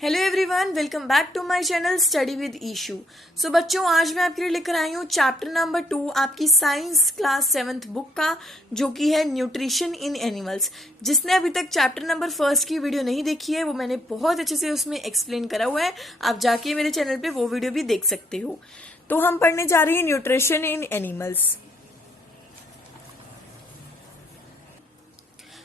Hello everyone, welcome back to my channel study with Ishu. So बच्चों, आज मैं आपके लिए लेकर आई हूँ चैप्टर नंबर 2 आपकी साइंस क्लास 7th बुक का, जो कि है न्यूट्रिशन इन एनिमल्स। जिसने अभी तक चैप्टर नंबर 1 की वीडियो नहीं देखी है, वो मैंने बहुत अच्छे से उसमें एक्सप्लेन करा हुआ है। आप जाके मेरे चैनल पे वो वीडियो भी देख सकते हो। तो हम पढ़ने जा रहे हैं nutrition in animals.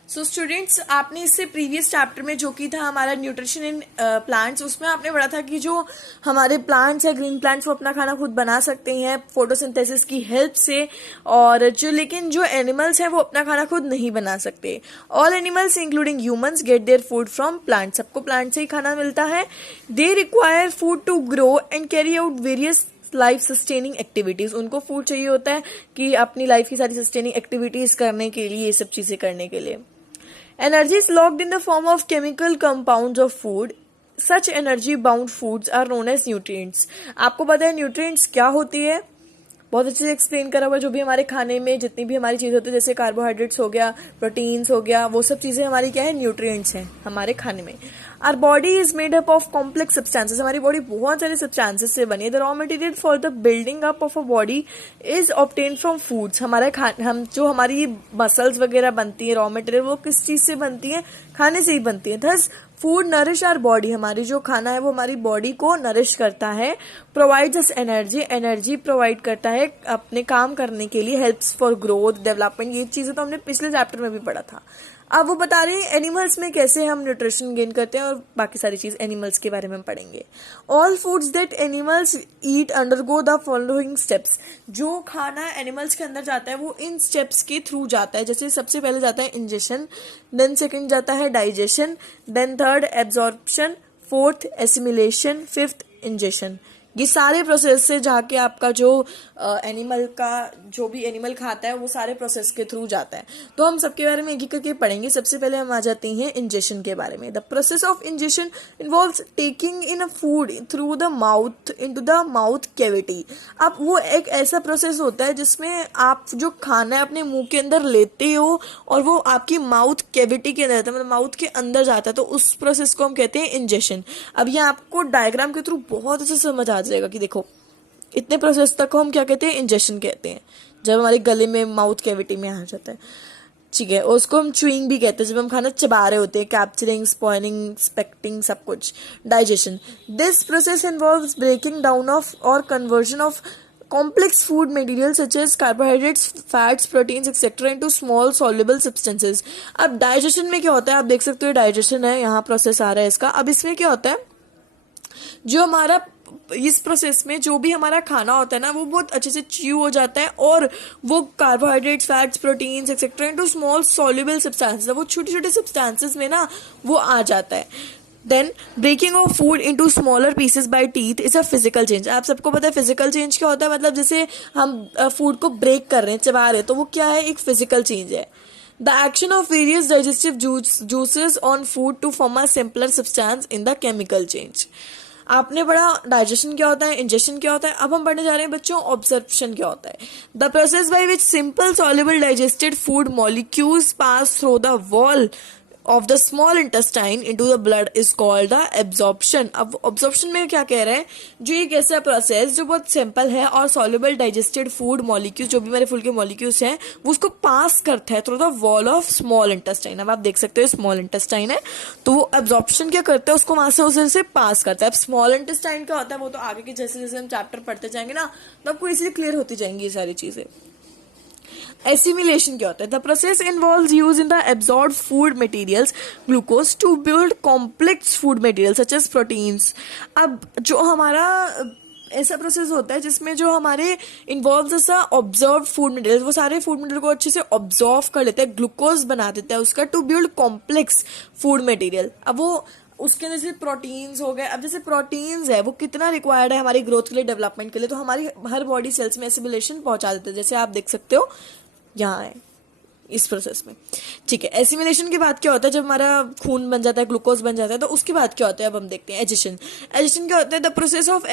So students, आपने इससे प्रीवियस चैप्टर में जो कि था हमारा न्यूट्रिशन इन प्लांट्स, उसमें आपने पढ़ा था कि जो हमारे प्लांट्स है, ग्रीन प्लांट्स, वो अपना खाना खुद बना सकते हैं फोटोसिंथेसिस की हेल्प से। और लेकिन जो एनिमल्स हैं वो अपना खाना खुद नहीं बना सकते। All animals including humans get their food from plant. सबको प्लांट से ही खाना मिलता है। They require food to grow and carry out various life sustaining activities. उनको फूड चाहिए होता है कि अपनी लाइफ की सारी सस्टेनिंग एक्टिविटीज करने के लिए, ये सब चीजें करने के लिए। Energy is locked in the form of chemical compounds of food. Such energy bound foods are known as nutrients. आपको पता है न्यूट्रिएंट्स क्या होती है? बहुत अच्छे से एक्सप्लेन करा हुआ है। जो भी हमारे खाने में जितनी भी हमारी चीज़ होती है, जैसे कार्बोहाइड्रेट्स हो गया, प्रोटीन्स हो गया, वो सब चीज़ें हमारी क्या है? न्यूट्रिएंट्स हैं हमारे खाने में। Our body is made up of complex substances. हमारी बॉडी बहुत सारे सब्सटेंसेस से बनी है। The raw material for the building up of a body is obtain from foods. हम जो हमारी मसल्स वगैरह बनती है, रॉ मटेरियल, वो किस चीज़ से बनती है? खाने से ही बनती है। Thus food nourish our body. हमारी जो खाना है वो हमारी बॉडी को नरिश करता है। Provides us energy. Energy provide करता है अपने काम करने के लिए। Helps for growth, development. ये चीज़ें तो हमने पिछले चैप्टर में भी पढ़ा था। अब वो बता रहे हैं एनिमल्स में कैसे हम न्यूट्रिशन गेन करते हैं, और बाकी सारी चीज एनिमल्स के बारे में पढ़ेंगे। All foods that animals eat undergo the following steps. जो खाना एनिमल्स के अंदर जाता है वो इन स्टेप्स के थ्रू जाता है। जैसे सबसे पहले जाता है इंजेशन, देन सेकंड जाता है digestion, then third absorption, fourth assimilation, fifth ingestion. ये सारे प्रोसेस से जाके आपका जो एनिमल का, जो भी एनिमल खाता है, वो सारे प्रोसेस के थ्रू जाता है। तो हम सबके बारे में एक एक करके पढ़ेंगे। सबसे पहले हम आ जाते हैं इंजेशन के बारे में। The process of ingestion involves taking in a food through the mouth into the mouth cavity. अब वो एक ऐसा प्रोसेस होता है जिसमें आप जो खाना है अपने मुंह के अंदर लेते हो और वो आपकी माउथ कैविटी के अंदर जाता है, मतलब माउथ के अंदर जाता है। तो उस प्रोसेस को हम कहते हैं इंजेशन। अब ये आपको डायग्राम के थ्रू बहुत अच्छे से समझ आ जाएगा कि देखो, इतने प्रोसेस तक को हम क्या कहते हैं? इंजेशन कहते हैं। जब हमारे गले में, माउथ कैविटी में आ जाता है, ठीक है। और उसको हम च्यूइंग भी कहते हैं, जब हम खाना चबा रहे होते हैं। कैप्चरिंग, स्पॉइलिंग, इंस्पेक्टिंग, सब कुछ। Digestion, this process involves breaking down of और conversion of complex food materials such as carbohydrates, fats, proteins etc. into small soluble substances. अब डाइजेशन में क्या होता है? आप देख सकते हो डाइजेशन है, यहाँ प्रोसेस आ रहा है इसका। अब इसमें क्या होता है? जो हमारा इस प्रोसेस में जो भी हमारा खाना होता है ना, वो बहुत अच्छे से च्यू हो जाता है और वो carbohydrates, fats, proteins etcetera into small soluble substances, वो छोटे छोटे सब्सटेंसेस में ना वो आ जाता है। Then breaking off food into smaller pieces by teeth is a physical change. आप सबको पता है फिजिकल चेंज क्या होता है? मतलब जैसे हम फूड को ब्रेक कर रहे हैं, चबा रहे हैं, तो वो क्या है? एक फिजिकल चेंज है। The action of various digestive juices on food to form a simpler substance in the chemical change. आपने पढ़ा डाइजेशन क्या होता है, इंजेशन क्या होता है। अब हम पढ़ने जा रहे हैं बच्चों ऑब्जर्प्शन क्या होता है। The process by which simple soluble digested food molecules pass through the wall of the small intestine into the blood is called the absorption। अब absorption में क्या कह रहे हैं? जो एक ऐसा प्रोसेस जो बहुत सिंपल है और soluble digested food molecules, जो भी हमारे फूड के molecules हैं, वो उसको पास करता है through the wall of small intestine. अब आप देख सकते हो स्मॉल इंटेस्टाइन है, तो वो absorption क्या करता है? उसको वहां से उधर से पास करता है। अब स्मॉल इंटेस्टाइन क्या होता है वो तो आगे के जैसे जैसे हम चैप्टर पढ़ते जाएंगे ना, तो आपको इसलिए क्लियर होती जाएंगी ये सारी चीजें। एसिमिलेशन क्या होता है? The process involves use in the absorb food materials glucose to build complex food material such as proteins. अब जो हमारा ऐसा प्रोसेस होता है जिसमें जो हमारे इन्वॉल्व ऐसा ऑब्जर्व फूड मटेरियल, वो सारे फूड मटेरियल को अच्छे से ऑब्जर्व कर लेते हैं, ग्लूकोज बना देता है उसका, to build complex food material. अब वो उसके अंदर जैसे प्रोटीन्स हो गए। अब जैसे प्रोटीन्स है वो कितना रिक्वायर्ड है हमारी ग्रोथ के लिए, डेवलपमेंट के लिए, तो हमारी हर बॉडी सेल्स में एसिमिलेशन पहुंचा देते हैं। जैसे आप देख सकते हो यहाँ है, इस प्रोसेस में। ठीक है, एसिमिलेशन के बाद क्या होता है, जब हमारा खून बन जाता है, ग्लूकोज बन जाता है, तो उसके बाद क्या होता है अब हम देखते हैं एजिशन। एजिशन क्या होता है, the process of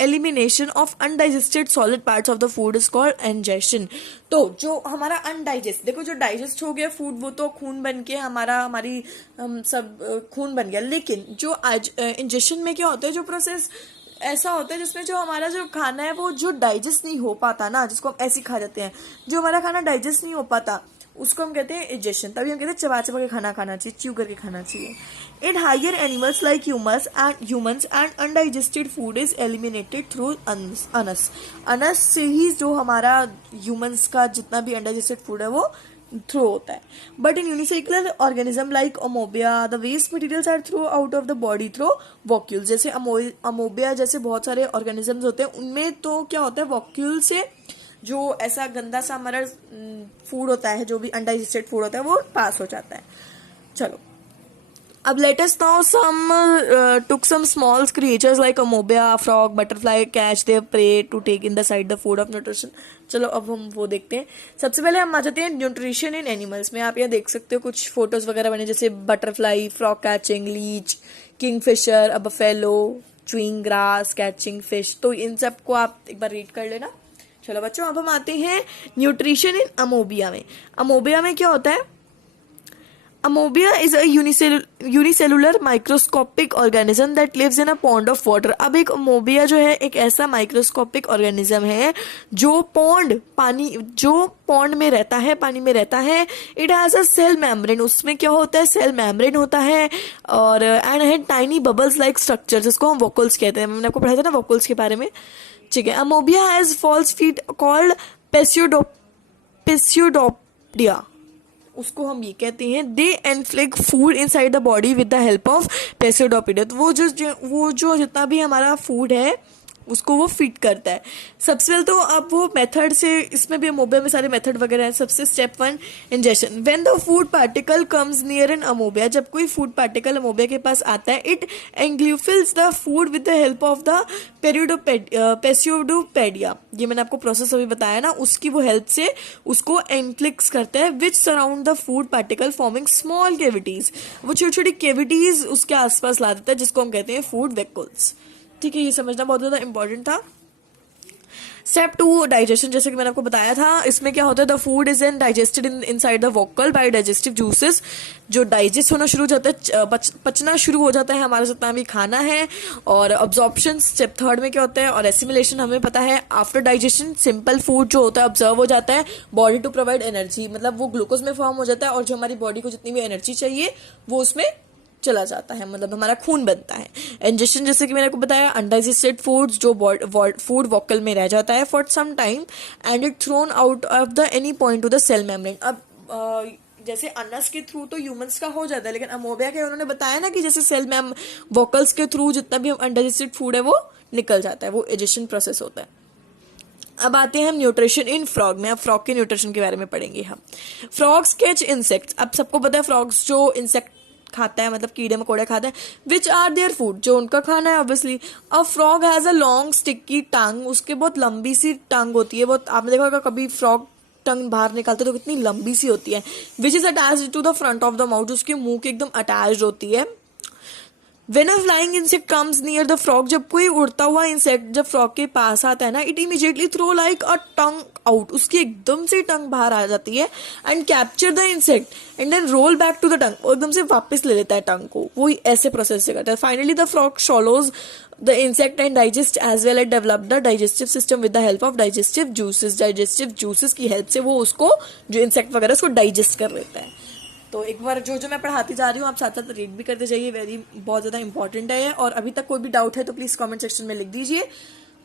elimination of undigested solid parts of the food is called egestion. तो जो हमारा अनडाइजेस्ट, देखो जो डाइजेस्ट हो गया फूड वो तो खून बन के हमारी हम सब खून बन गया, लेकिन जो इंजेशन में क्या होता है, जो प्रोसेस ऐसा होता है जिसमें जो हमारा जो खाना है वो जो डाइजेस्ट नहीं हो पाता ना, जिसको हम ऐसे खा जाते हैं, जो हमारा खाना डाइजेस्ट नहीं हो पाता उसको हम कहते हैं इंजेशन। तभी हम कहते हैं चबा चबा के खाना खाना चाहिए, च्यू करके खाना चाहिए। In higher animals like humans and undigested food is eliminated through anus. Anus से ही जो हमारा ह्यूमंस का जितना भी अनडाइजेस्टेड फूड है वो थ्रो होता है। But in unicellular organism like amoeba the waste materials are throw out of the body through vacuoles. जैसे अमोबिया जैसे बहुत सारे ऑर्गेनिजम्स होते हैं, उनमें तो क्या होता है, वॉक्यूल से जो ऐसा गंदा सा हमारा फूड होता है, जो भी अनडाइजेस्टेड फूड होता है वो पास हो जाता है। चलो अब let us now took some small creatures like amoeba, frog, butterfly catch their prey to take in the side the food of nutrition। चलो अब हम वो देखते हैं। सबसे पहले हम आ जाते हैं न्यूट्रिशन इन एनिमल्स में। आप यहाँ देख सकते हो कुछ फोटोज वगैरह बने, जैसे butterfly, frog catching, leech, kingfisher, a buffalo, chewing grass, catching fish. तो इन सब को आप एक बार रीड कर लेना। चलो बच्चों अब हम आते हैं न्यूट्रिशन इन अमोबिया में। अमोबिया में क्या होता है, amoeba is a unicellular microscopic organism that lives in a pond of water. अब एक अमोबिया जो है एक ऐसा माइक्रोस्कोपिक ऑर्गेनिज्म है जो पॉन्ड में रहता है, पानी में रहता है। It has a cell membrane, उसमें क्या होता है, सेल मेम्ब्रेन होता है, और and had tiny bubbles like structure, जिसको हम वोकल्स कहते हैं। मैंने आपको पढ़ाया था ना वोकल्स के बारे में। ठीक है, amoeba has false feet called pseudopodia, उसको हम ये कहते हैं। They inflict food inside the body with the help of pseudopodia. तो वो जो जितना भी हमारा फूड है उसको वो फिट करता है। सबसे पहले तो अब वो मेथड से, इसमें भी अमोबिया में सारे मेथड वगैरह हैं। सबसे step 1 ingestion. When the food particle comes near an amoeba, जब कोई फूड पार्टिकल अमोबिया के पास आता है, it engulfs the food with the help of the pseudopodia. ये मैंने आपको प्रोसेस अभी बताया ना, उसकी वो हेल्प से उसको एनफ्लिक्स करता है, which surround the food particle forming small cavities. वो छोटी छोटी केविटीज उसके आसपास ला देता है, जिसको हम कहते हैं फूड वेक्यूल्स। ठीक है, ये समझना बहुत ज्यादा इंपॉर्टेंट था। Step 2 digestion. जैसे कि मैंने आपको बताया था, इसमें क्या होता है, the food is an digested inside the vacuole by digestive juices. जो डाइजेस्ट होना शुरू हो जाता है, पचना शुरू हो जाता है हमारा जितना भी खाना है। और अब्जॉर्प्शन स्टेप 3 में क्या होता है, और एसिमिलेशन हमें पता है। आफ्टर डाइजेशन सिंपल फूड जो होता है ऑब्जर्व हो जाता है बॉडी टू प्रोवाइड एनर्जी, मतलब वो ग्लूकोज में फॉर्म हो जाता है, और जो हमारी बॉडी को जितनी भी एनर्जी चाहिए वो उसमें चला जाता है, मतलब हमारा खून बनता है। इंजेशन जैसे कि मैंने आपको बताया, अनडाइजेस्टेड फूड्स जो फूड वॉकल में रह जाता है for some time and it thrown out of the any point to the cell membrane. अब जैसे अनस के थ्रू तो ह्यूमंस का हो जाता है, लेकिन अमोबिया के उन्होंने बताया ना कि जैसे सेल वॉकल्स के थ्रू जितना भी अनडाइजेस्टेड फूड है वो निकल जाता है, वो एजेशन प्रोसेस होता है। अब आते हैं हम न्यूट्रिशन इन फ्रॉग में। अब फ्रॉग के न्यूट्रिशन के बारे में पढ़ेंगे हम। Frogs catch insects. अब सबको पता है फ्रॉग्स जो इंसेक्ट खाता है, मतलब कीड़े मकोड़े खाता है, विच आर देयर फूड, जो उनका खाना है obviously. A frog has a long sticky tongue, उसके बहुत लंबी सी टंग होती है, बहुत आपने देखा होगा कभी फ्रॉग टंग बाहर निकालते तो कितनी लंबी सी होती है। Which is attached to the front of the mouth, उसके मुंह के एकदम अटैच्ड होती है। When a flying insect comes near the frog, जब कोई उड़ता हुआ इंसेक्ट जब फ्रॉग के पास आता है ना, it immediately throw like a tongue out, उसकी एकदम से टंग बाहर आ जाती है, and capture the insect and then roll back to the tongue, और एकदम से वापस ले लेता है टंग को, वो ऐसे प्रोसेस से करता है। Finally the frog swallows the insect and digest as well as develop the digestive system with the help of digestive juices। digestive juices की हेल्प से वो उसको जो इंसेक्ट वगैरह उसको डाइजेस्ट कर लेता है। तो एक बार जो मैं पढ़ाती जा रही हूँ आप साथ साथ रीड भी करते जाइए, बहुत ज़्यादा इंपॉर्टेंट है। और अभी तक कोई भी डाउट है तो प्लीज़ कमेंट सेक्शन में लिख दीजिए,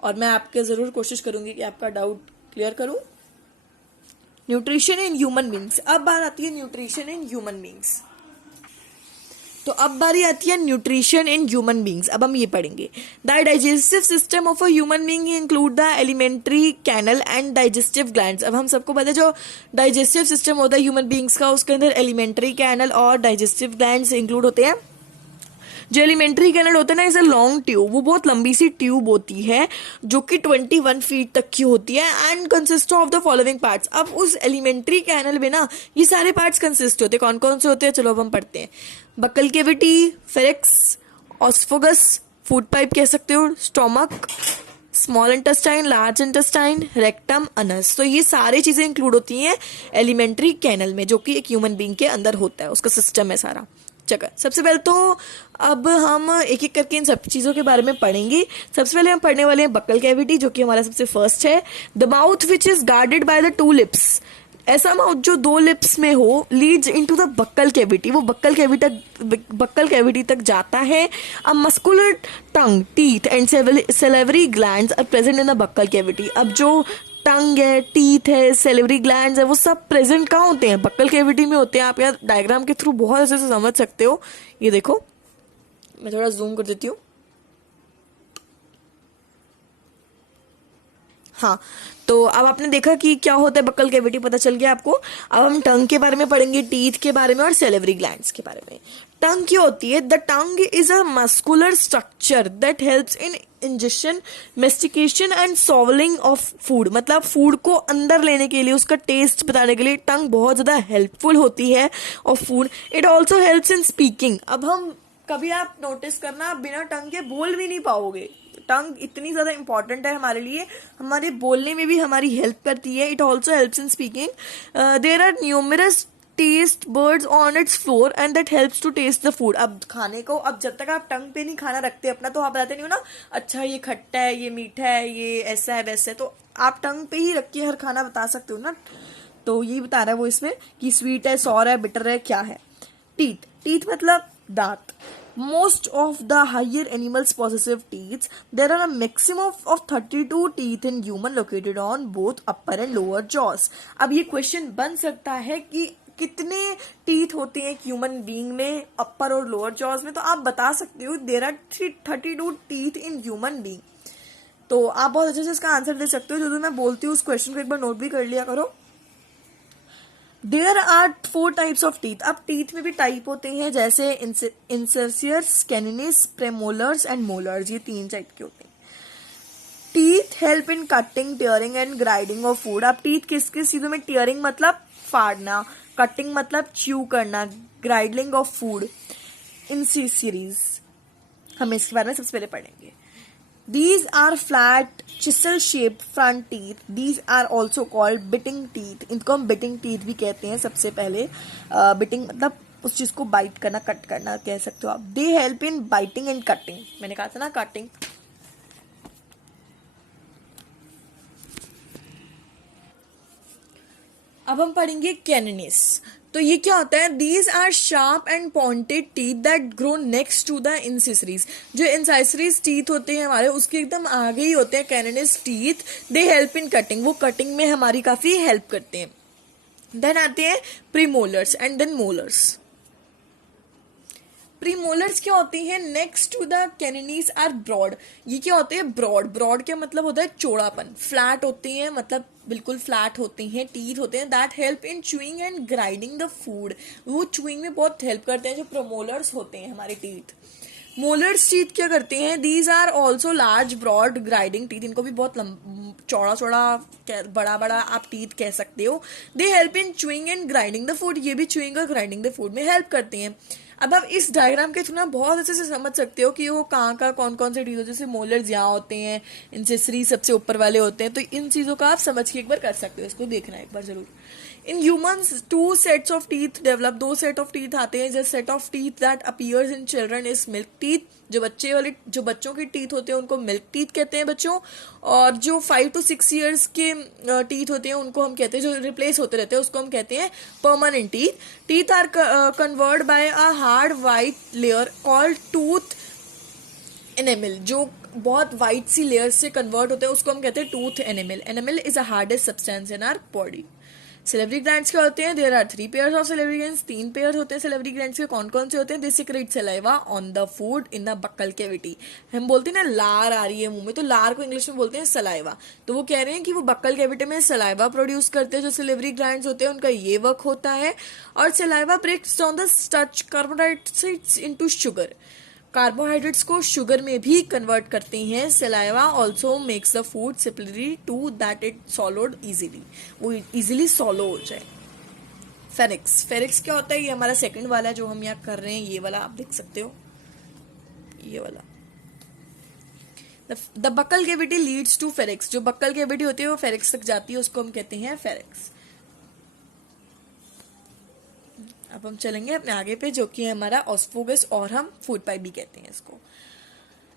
और मैं आपके ज़रूर कोशिश करूंगी कि आपका डाउट क्लियर करूं। Nutrition in human beings. अब बात आती है न्यूट्रिशन इन ह्यूमन बींग्स। तो अब बारी आती है न्यूट्रिशन इन ह्यूमन बींग्स। अब हम ये पढ़ेंगे। The digestive system of a human being include the alimentary canal and digestive glands. अब हम सबको पता है जो डाइजेस्टिव सिस्टम होता है ह्यूमन बींग्स का, उसके अंदर एलिमेंट्री कैनल और डाइजेस्टिव ग्लैंड्स इंक्लूड होते हैं। जो एलिमेंट्री कैनल होता है ना, इज अ लॉन्ग ट्यूब, वो बहुत लंबी सी ट्यूब होती है जो कि 21 फीट तक की होती है and consist of the following parts. अब उस एलिमेंट्री कैनल में ना ये सारे पार्ट्स कंसिस्ट होते हैं। कौन कौन से होते हैं, चलो अब हम पढ़ते हैं। बक्कल कैविटी, फेरिक्स, ऑस्फोगस, फूड पाइप कह सकते हो, stomach, small intestine, large intestine, rectum, Anas. तो ये सारी चीजें इंक्लूड होती हैं एलिमेंट्री कैनल में, जो कि एक ह्यूमन बीइंग के अंदर होता है, उसका सिस्टम है सारा जगह। सबसे पहले तो अब हम एक एक करके इन सब चीजों के बारे में पढ़ेंगे। सबसे पहले हम पढ़ने वाले हैं बक्कल कैविटी, जो कि हमारा सबसे फर्स्ट है। The mouth which is guarded by the 2 lips, ऐसा माउथ जो 2 लिप्स में हो, leads into the buccal cavity, वो बक्कल कैविटी तक जाता है। A muscular tongue, teeth and salivary glands are present in the buccal cavity. अब जो टंग है, टीथ है, सेलेवरी ग्लैंड्स है, वो सब प्रेजेंट कहाँ होते हैं, बक्कल कैविटी में होते हैं। आप यहाँ डायग्राम के थ्रू बहुत अच्छे से समझ सकते हो। ये देखो, मैं थोड़ा जूम कर देती हूँ। हाँ, तो अब आपने देखा कि क्या होता है बक्कल कैविटी, पता चल गया आपको। अब हम टंग के बारे में पढ़ेंगे, टीथ के बारे में और सेलेवरी ग्लैंड्स के बारे में। टंग क्या होती है, the tongue is a muscular structure that helps in injection, mastication and swallowing of food. मतलब फूड को अंदर लेने के लिए, उसका टेस्ट बताने के लिए टंग बहुत ज्यादा हेल्पफुल होती है of food. It also helps in speaking. अब हम कभी आप नोटिस करना, आप बिना टंग के बोल भी नहीं पाओगे। टंग इतनी ज्यादा इंपॉर्टेंट है हमारे लिए, हमारे बोलने में भी हमारी हेल्प करती है। It also helps in speaking. There are numerous taste buds on its floor and that helps to taste the food. अब खाने को, अब जब तक आप टंग पे नहीं खाना रखते अपना, तो आप बताते नहीं हो ना, अच्छा ये खट्टा है, ये मीठा है, ये ऐसा है वैसा है, तो आप टंग पे ही रख के हर खाना बता सकते हो ना। तो यही बता रहा है वो इसमें कि स्वीट है, सॉर है, बिटर है, क्या है। टीथ, टीथ मतलब दांत। Most of the higher animals possessive teeth. There are a maximum of 32 teeth in human located on both upper and lower jaws. अब ये क्वेश्चन बन सकता है कि कितने टीथ होते हैं ह्यूमन बीइंग में, अपर और लोअर जॉज में, तो आप बता सकते हो there are 32 teeth in human being. तो आप बहुत अच्छे से इसका आंसर दे सकते हो। जो मैं बोलती हूँ उस क्वेश्चन को एक बार नोट भी कर लिया करो। There are 4 types of teeth. अब टीथ में भी टाइप होते हैं, जैसे इंसर्सियर्स, कैनिनिस, प्रेमोलर्स एंड मोलर्स। ये 3 टाइप के होते हैं। Teeth help in cutting, tearing and grinding of food. अब टीथ किस किस चीजों में, टियरिंग मतलब फाड़ना, कटिंग मतलब च्यू करना, ग्राइंडिंग ऑफ फूड, इंसिसरीज। हम इसके बारे में सबसे पहले पढ़ेंगे। These are flat chisel shaped front teeth. These are also called biting teeth. इनको हम biting teeth भी कहते हैं। सबसे पहले biting मतलब उस चीज को बाइट करना, कट करना कह सकते हो आप। They help in biting and cutting. मैंने कहा था ना कटिंग। अब हम पढ़ेंगे कैनिनिस। तो ये क्या होता है, these are sharp and pointed teeth that grow next to the incisors. जो इंसाइसरीज टीथ होते हैं हमारे, उसके एकदम आगे ही होते हैं canines teeth. They help in cutting, वो कटिंग में हमारी काफी हेल्प करते हैं। देन आते हैं premolars and then molars. Premolars क्या होती हैं, next to the canines are broad. ये क्या होते हैं, ब्रॉड। ब्रॉड क्या मतलब होता है, चौड़ापन। फ्लैट होती हैं, मतलब बिल्कुल फ्लैट होती हैं, टीथ होते हैं। That help in chewing and grinding the food. वो च्यूइंग में बहुत हेल्प करते हैं जो प्रोमोलर्स होते हैं हमारे टीथ। मोलर्स टीथ क्या करते हैं, these are also large broad grinding teeth. इनको भी बहुत चौड़ा चौड़ा बड़ा बड़ा आप टीथ कह सकते हो। दे help in chewing and grinding the food. ये भी च्यूइंग और ग्राइंडिंग द फूड में हेल्प करते हैं। अब आप इस डायग्राम के थ्रू ना बहुत अच्छे से समझ सकते हो कि वो कहाँ का कौन कौन से टीथ होते हैं। जैसे मोलर्स यहाँ होते हैं, इंसिसरी सबसे ऊपर वाले होते हैं। तो इन चीजों का आप समझ के एक बार कर सकते हो, इसको देखना एक बार जरूर। In humans 2 sets of teeth develop. 2 set of teeth आते हैं। जैसे set of teeth that appears in children is milk teeth. जो बच्चों के टीथ होते हैं उनको मिल्क टीथ कहते हैं बच्चों। और जो 5 to 6 ईयर्स के टीथ होते हैं उनको हम कहते हैं, जो रिप्लेस होते रहते हैं, उसको हम कहते हैं permanent teeth. Teeth are covered by a hard white layer called tooth enamel. जो बहुत वाइट सी लेयर से कन्वर्ट होते हैं उसको हम कहते हैं tooth enamel. Enamel is a hardest substance in our body. Salivary glands क्या होते हैं, there are 3 pairs of salivary glands. 3 pair होते हैं सिलेवरी ग्लैंड्स के। कौन कौन से होते हैं, they secrete saliva on the food in the buccal cavity. हम बोलते हैं ना लार आ रही है मुंह में, तो लार को इंग्लिश में बोलते हैं सलाइवा। तो वो कह रहे हैं कि वो बक्कल कैविटी में सलाइवा प्रोड्यूस करते हैं। जो सिलेवरी ग्लैंड्स होते हैं उनका ये वर्क होता है। और saliva breaks down the starch carbohydrates into sugar. Carbohydrates को शुगर में भी कन्वर्ट करते हैं। Saliva also makes the food slippery to that it swallowed easily, वो इजीली सॉलो हो जाए। फेरिक्स, फेरिक्स क्या होता है? ये हमारा सेकंड वाला है जो हम यहाँ कर रहे हैं, ये वाला आप देख सकते हो, ये वाला। The buccal cavity leads to pharynx, जो बक्कल कैविटी होती है वो फेरिक्स तक जाती है, उसको हम कहते हैं फेरिक्स। अब हम चलेंगे अपने आगे पे जो कि है हमारा ऑस्फोगस, और हम फूड पाइप भी कहते हैं इसको।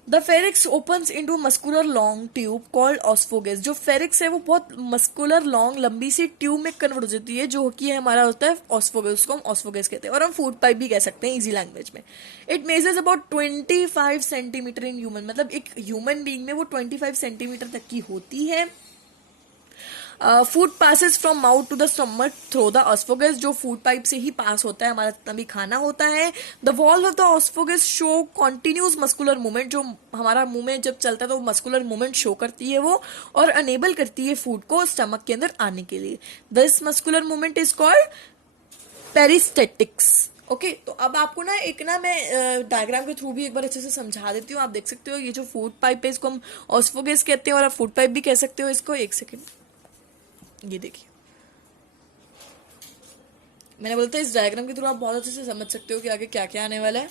The pharynx opens into muscular long tube called oesophagus. जो फेरिक्स है वो बहुत मस्कुलर लॉन्ग लंबी सी ट्यूब में कन्वर्ट हो जाती है, जो कि हमारा होता है ऑस्फोगस, उसको हम ऑस्फोगस कहते हैं, और हम फूड पाइप भी कह सकते हैं इजी लैंग्वेज में। It measures about 25 centimetre in human, मतलब एक ह्यूमन बीइंग में वो 25 सेंटीमीटर तक की होती है। Food passes from mouth to the stomach through the oesophagus, जो फूड पाइप से ही पास होता है, हमारा जितना भी खाना होता है। The wall of the oesophagus show continuous muscular movement, जो हमारा मुंह में जब चलता है तो मस्कुलर मूवमेंट शो करती है वो, और अनेबल करती है फूड को स्टमक के अंदर आने के लिए। This muscular movement is called peristalsis. Okay, तो अब आपको ना एक ना मैं डायग्राम के थ्रू भी एक बार अच्छे से समझा देती हूँ। आप देख सकते हो ये जो फूड पाइप है इसको हम ऑस्फोगस कहते हैं, और आप फूड पाइप भी कह सकते हो इसको। एक सेकेंड, ये देखिए, मैंने बोला था इस डायग्राम के थ्रू आप बहुत अच्छे से समझ सकते हो कि आगे क्या क्या आने वाला है।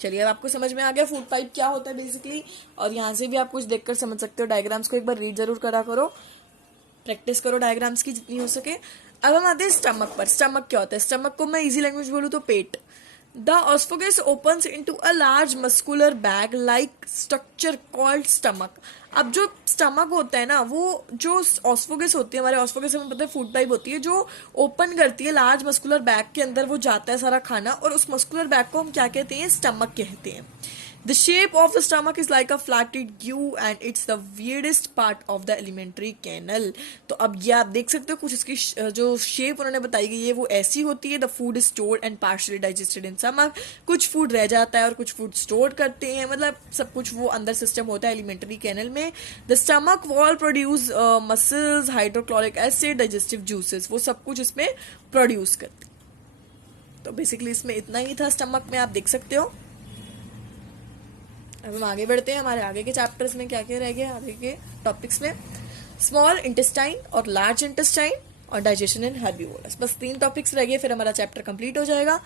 चलिए, अब आपको समझ में आ गया फूड पाइप क्या होता है बेसिकली, और यहाँ से भी आप कुछ देखकर समझ सकते हो। डायग्राम्स को एक बार रीड जरूर करा करो, प्रैक्टिस करो डायग्राम्स की जितनी हो सके। अब हम आते हैं स्टमक पर। स्टमक क्या होता है? स्टमक को मैं इजी लैंग्वेज बोलूँ तो पेट। The esophagus opens into a large muscular bag-like structure called stomach. अब जो स्टमक होता है ना, वो जो ऑस्फोगस होती है, हमारे ऑस्फोगस हमें पता है फूड पाइप होती है, जो ओपन करती है लार्ज मस्कुलर बैग के अंदर वो जाता है सारा खाना, और उस मस्कुलर बैग को हम क्या कहते हैं? स्टमक कहते हैं। The shape of the stomach is like a flattened U and it's the weirdest part of the alimentary canal. तो अब ये आप देख सकते हो कुछ इसकी जो शेप उन्होंने बताई गई है वो ऐसी होती है। The food is stored and partially digested in stomach. कुछ फूड रह जाता है और कुछ फूड स्टोर करते हैं, मतलब सब कुछ वो अंदर सिस्टम होता है एलिमेंट्री कैनल में। The stomach wall produce muscles, hydrochloric acid, digestive juices. वो सब कुछ इसमें प्रोड्यूस करते हैं। तो बेसिकली इसमें इतना ही था स्टमक में, आप देख सकते हो। अब हम आगे बढ़ते हैं, हमारे आगे के चैप्टर्स में क्या क्या रह गया आगे के टॉपिक्स में। स्मॉल इंटेस्टाइन और लार्ज इंटेस्टाइन और डाइजेशन इन हर्बीवोरस, बस 3 टॉपिक्स रह गए, फिर हमारा चैप्टर कंप्लीट हो जाएगा।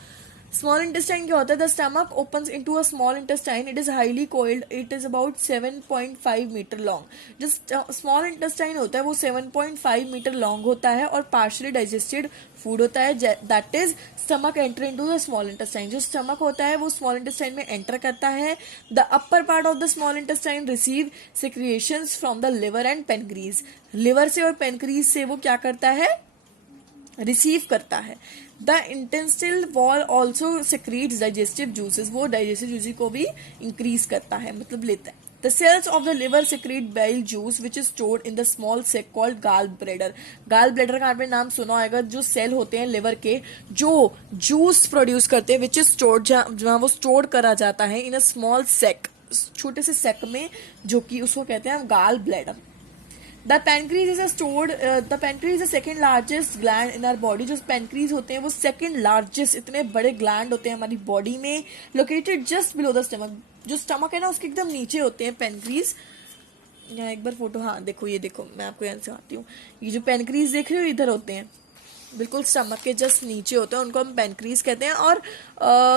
स्मॉल इंटेस्टाइन क्या होता है? The stomach opens into a small intestine, it is highly coiled, it is about 7.5 metre long. जो स्मॉल इंटेस्टाइन होता है वो 7.5 मीटर लॉन्ग होता है और पार्शियली डाइजेस्टेड फूड होता है, that is stomach enter into the small intestine. जो स्टमक होता है वो स्मॉल इंटेस्टाइन में एंटर करता है। The upper part of the small intestine receive secretions from the liver and pancreas. Liver से और पेनक्रीज से वो क्या करता है? रिसीव करता है। The intestinal wall also secretes digestive juices, वो डाइजेस्टिव जूसेस को भी इंक्रीज करता है, मतलब लेता है। The cells of the liver secrete bile juice which is stored in the small sac called gallbladder. gallbladder का आपने नाम सुना होगा, जो सेल होते हैं लिवर के जो जूस प्रोड्यूस करते हैं, which is stored, जहाँ वो स्टोर करा जाता है in a small sac, छोटे से सेक में, जो कि उसको कहते हैं gall bladder. The pancreas is the second largest gland in our body. जो pancreas होते हैं वो second largest, इतने बड़े gland होते हैं हमारी बॉडी में, located just below the stomach. जो स्टमक है ना उसके एकदम नीचे होते हैं पेनक्रीज। यहाँ एक बार फोटो, हाँ देखो, ये देखो मैं आपको यहाँ से आती हूँ, ये जो पेनक्रीज देख रहे हो इधर होते हैं, बिल्कुल स्टमक के जस्ट नीचे होते हैं, उनको हम पेनक्रीज कहते हैं। और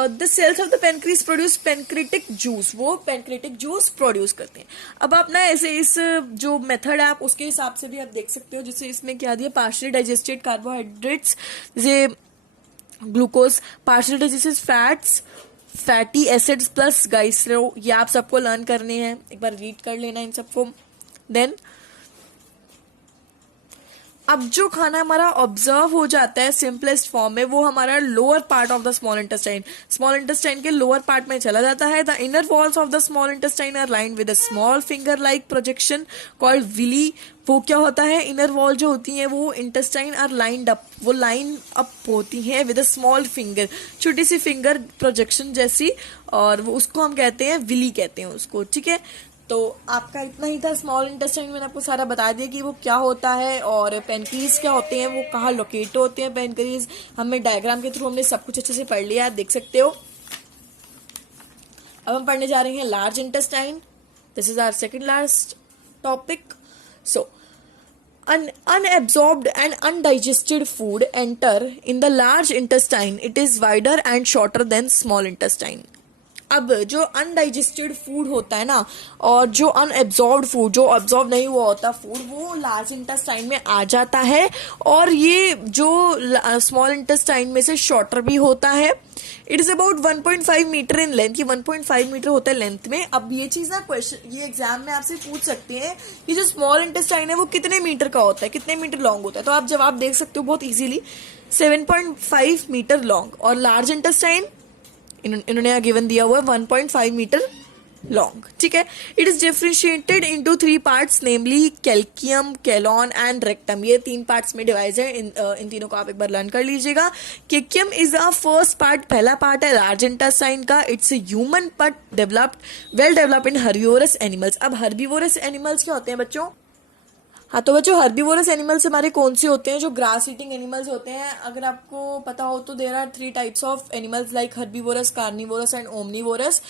the cells of the pancreas produce pancreatic juice, वो पेनक्रेटिक जूस प्रोड्यूस करते हैं। अब आप ना ऐसे इस जो मेथड है आप उसके हिसाब से भी आप देख सकते हो, जैसे इसमें क्या दिया, पार्शियली डाइजेस्टेड कार्बोहाइड्रेट्स जैसे glucose, partially digested fats, fatty acids plus glycerol, ये आप सबको लर्न करने हैं, एक बार रीड कर लेना इन सबको। देन अब जो खाना हमारा ऑब्जर्व हो जाता है सिंपलेस्ट फॉर्म में, वो हमारा lower part of the small intestine, small intestine के लोअर पार्ट में चला जाता है। The inner walls of the small intestine are lined with a small finger like projection called villi. वो क्या होता है? इनर वॉल जो होती है वो इंटेस्टाइन आर लाइंड अप, वो लाइन अप होती है विद अ स्मॉल फिंगर, छोटी सी फिंगर प्रोजेक्शन जैसी, और वो उसको हम कहते हैं विली कहते हैं उसको। ठीक है, तो आपका इतना ही था स्मॉल इंटेस्टाइन, मैंने आपको सारा बता दिया कि वो क्या होता है, और पेनक्रीज क्या होते हैं, वो कहाँ लोकेट होते हैं पेनक्रीज, हमें डायग्राम के थ्रू हमने सब कुछ अच्छे से पढ़ लिया, आप देख सकते हो। अब हम पढ़ने जा रहे हैं large intestine. This is our second last topic. So unabsorbed and undigested food enter in the large intestine. It is wider and shorter than small intestine. अब जो अनडाइजेस्टेड फूड होता है ना, और जो अनएब्जॉर्ब्ड फूड, जो ऑब्जॉर्ब नहीं हुआ होता फूड, वो लार्ज इंटेस्टाइन में आ जाता है, और ये जो स्मॉल इंटेस्टाइन में से शॉर्टर भी होता है. It is about 1.5 metre in length. ये 1.5 मीटर होता है लेंथ में. अब ये चीज ना क्वेश्चन, ये एग्जाम में आपसे पूछ सकते हैं कि जो स्मॉल इंटेस्टाइन है वो कितने मीटर का होता है, कितने मीटर लॉन्ग होता है. तो आप जवाब देख सकते हो बहुत इजीली, 7.5 मीटर लॉन्ग. और लार्ज इंटेस्टाइन इन्होंने गिवन दिया हुआ है 1.5 मीटर लॉन्ग. ठीक है. It is differentiated into 3 parts, namely caecum, colon and rectum. ये 3 पार्ट्स में डिवाइड है. इन तीनों को आप एक बार लर्न कर लीजिएगा. कैल्कियम इज अ फर्स्ट पार्ट, पहला पार्ट है लार्ज इंटेस्टाइन का. It's human but well developed in herbivores animals. अब हर्बिवोरस एनिमल्स क्या होते हैं बच्चों? हाँ तो बच्चों, हर्बिवोरस एनिमल्स हमारे कौन से होते हैं? जो ग्रास ईटिंग एनिमल्स होते हैं. अगर आपको पता हो तो there are 3 types of animals like herbivorous, carnivorous and omnivorous.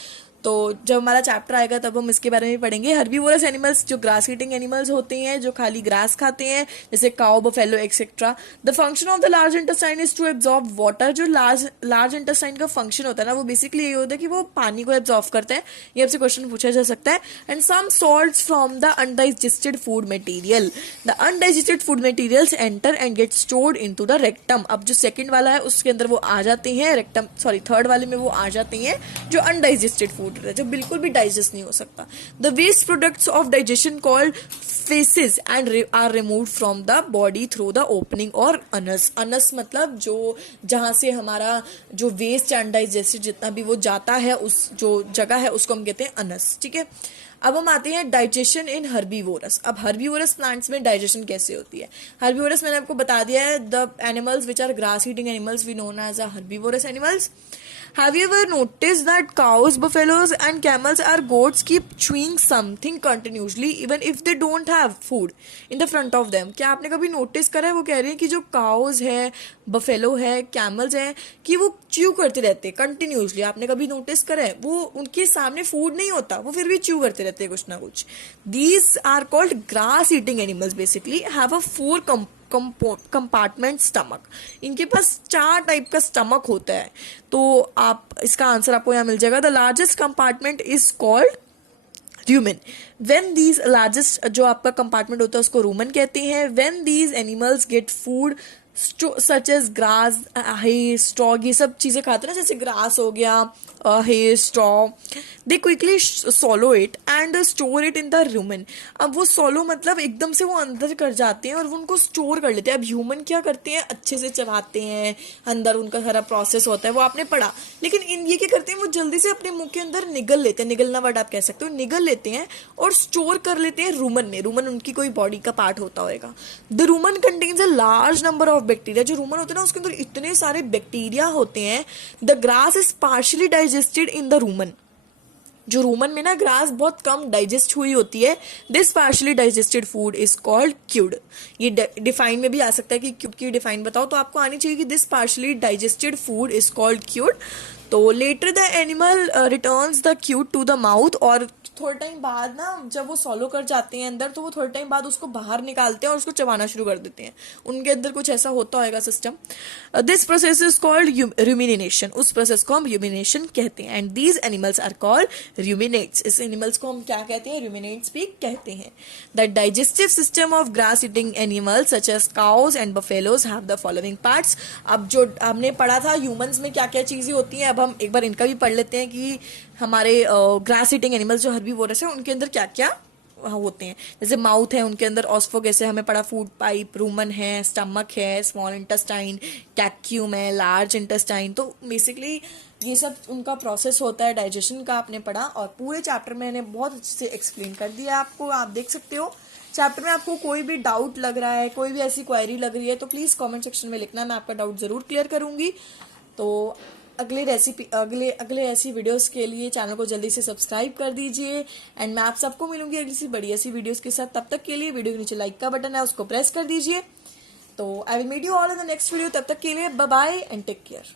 तो जब हमारा चैप्टर आएगा तब हम इसके बारे में पढ़ेंगे. हर्बिवोरस एनिमल्स जो ग्रास ईटिंग एनिमल्स होते हैं, जो खाली ग्रास खाते हैं, जैसे cow, buffalo etcetera. The function of the large intestine is to absorb water. जो लार्ज इंटेस्टाइन का फंक्शन होता है ना, वो बेसिकली ये होता है कि वो पानी को एब्जॉर्ब करते हैं. ये आपसे क्वेश्चन पूछा जा सकता है. And some salts from the undigested food material. The undigested food materials enter and get stored into the rectum. अब जो सेकंड वाला है उसके अंदर वो आ जाते हैं रेक्टम, सॉरी थर्ड वाले में वो आ जाते हैं जो अनडाइजेस्टेड फूड जो बिल्कुल भी डाइजेस्ट नहीं हो सकता. The waste products of digestion called faeces and are removed from the body through the opening और अनस. अनस मतलब जो जहां से हमारा जो वेस्ट अनडाइजेस्टेड जितना भी वो जाता है, उस जो जगह है उसको हम कहते हैं अनस. ठीक है. अब हम आते हैं डाइजेशन इन हर्बिवोरस. अब हर्बिवोरस प्लांट्स में डाइजेशन कैसे होती है? हर्बिवोरस मैंने आपको बता दिया है. The animals which are grass eating animals we known as a herbivorous animals. Have you ever noticed that cows, buffaloes and camels or goats keep chewing something continuously even if they don't have food in the front of them? क्या आपने कभी notice करा है? वो कह रही है कि जो काउज है, बफेलो है, कैमल्स है, कि वो च्यू करते रहते हैं कंटिन्यूसली. आपने कभी नोटिस करा है? वो उनके सामने फूड नहीं होता, वो फिर भी च्यू करते रहते हैं कुछ ना कुछ. These are called grass eating animals. Basically have a 4 compartment stomach. इनके पास 4 टाइप का स्टमक होता है. तो आप इसका आंसर आपको यहाँ मिल जाएगा. The largest compartment is called rumen. When these largest जो आपका कंपार्टमेंट होता है उसको रूमेन कहते हैं. When these animals get food such as grass, hay, straw, ये सब चीजें खाते हैं ना, जैसे ग्रास हो गया, hay, straw, they quickly swallow it and store it in the rumen. अब वो सॉलो मतलब एकदम से वो अंदर कर जाते हैं और वो उनको स्टोर कर लेते हैं. अब ह्यूमन क्या करते हैं? अच्छे से चबाते हैं, अंदर उनका सारा प्रोसेस होता है, वो आपने पढ़ा. लेकिन ये क्या करते हैं? वो जल्दी से अपने मुंह के अंदर निगल लेते हैं, निगलना वर्ड आप कह सकते हो, निगल लेते हैं और स्टोर कर लेते हैं रूमन में. रूमन उनकी कोई बॉडी का पार्ट होता होगा. The Roman contains a large number of bacteria. जो रूमन होते हैं ना उसके अंदर इतने सारे बैक्टीरिया होते हैं. The grass is partially digested in the Roman. जो रूमन में ना ग्रास बहुत कम डाइजेस्ट हुई होती है. This partially digested food is called cued. ये डिफाइन में भी आ सकता है कि क्यूब की डिफाइन बताओ, तो आपको आनी चाहिए कि this partially digested food is called cud. तो later the animal returns the cud to the mouth. और थोड़े टाइम बाद ना जब वो सॉलो कर जाते हैं अंदर, तो वो थोड़े टाइम बाद उसको बाहर निकालते हैं और उसको चबाना शुरू कर देते हैं. उनके अंदर कुछ ऐसा होता होगा system. This process is called rumination. उस प्रोसेस को हम रूमिनेशन कहते हैं. And these animals are called ruminants. इस एनिमल्स को हम क्या कहते हैं? रूमिनेट्स भी कहते हैं. The digestive system of grass eating animals such as cows and buffaloes have the following parts. अब जो हमने पढ़ा था ह्यूमंस में क्या क्या चीजें होती हैं, अब हम एक बार इनका भी पढ़ लेते हैं कि हमारे ग्रास ईटिंग एनिमल्स जो हर्बिवोरस है उनके अंदर क्या क्या होते हैं. जैसे माउथ है, उनके अंदर ऑस्फोगस है, हमें पढ़ा, फूड पाइप, रूमन है, स्टमक है, स्मॉल इंटेस्टाइन, कैक्यूम है, लार्ज इंटेस्टाइन. तो बेसिकली ये सब उनका प्रोसेस होता है डाइजेशन का, आपने पढ़ा. और पूरे चैप्टर में मैंने बहुत अच्छे से एक्सप्लेन कर दिया आपको. आप देख सकते हो चैप्टर में आपको कोई भी डाउट लग रहा है, कोई भी ऐसी क्वेरी लग रही है, तो प्लीज कमेंट सेक्शन में लिखना, मैं आपका डाउट जरूर क्लियर करूंगी. तो अगले ऐसी वीडियोस के लिए चैनल को जल्दी से सब्सक्राइब कर दीजिए. एंड मैं आप सबको मिलूंगी अगली सी बड़ी ऐसी वीडियोस के साथ. तब तक के लिए वीडियो के नीचे लाइक का बटन है, उसको प्रेस कर दीजिए. तो I will meet you all in the next video. तब तक के लिए bye bye and take care.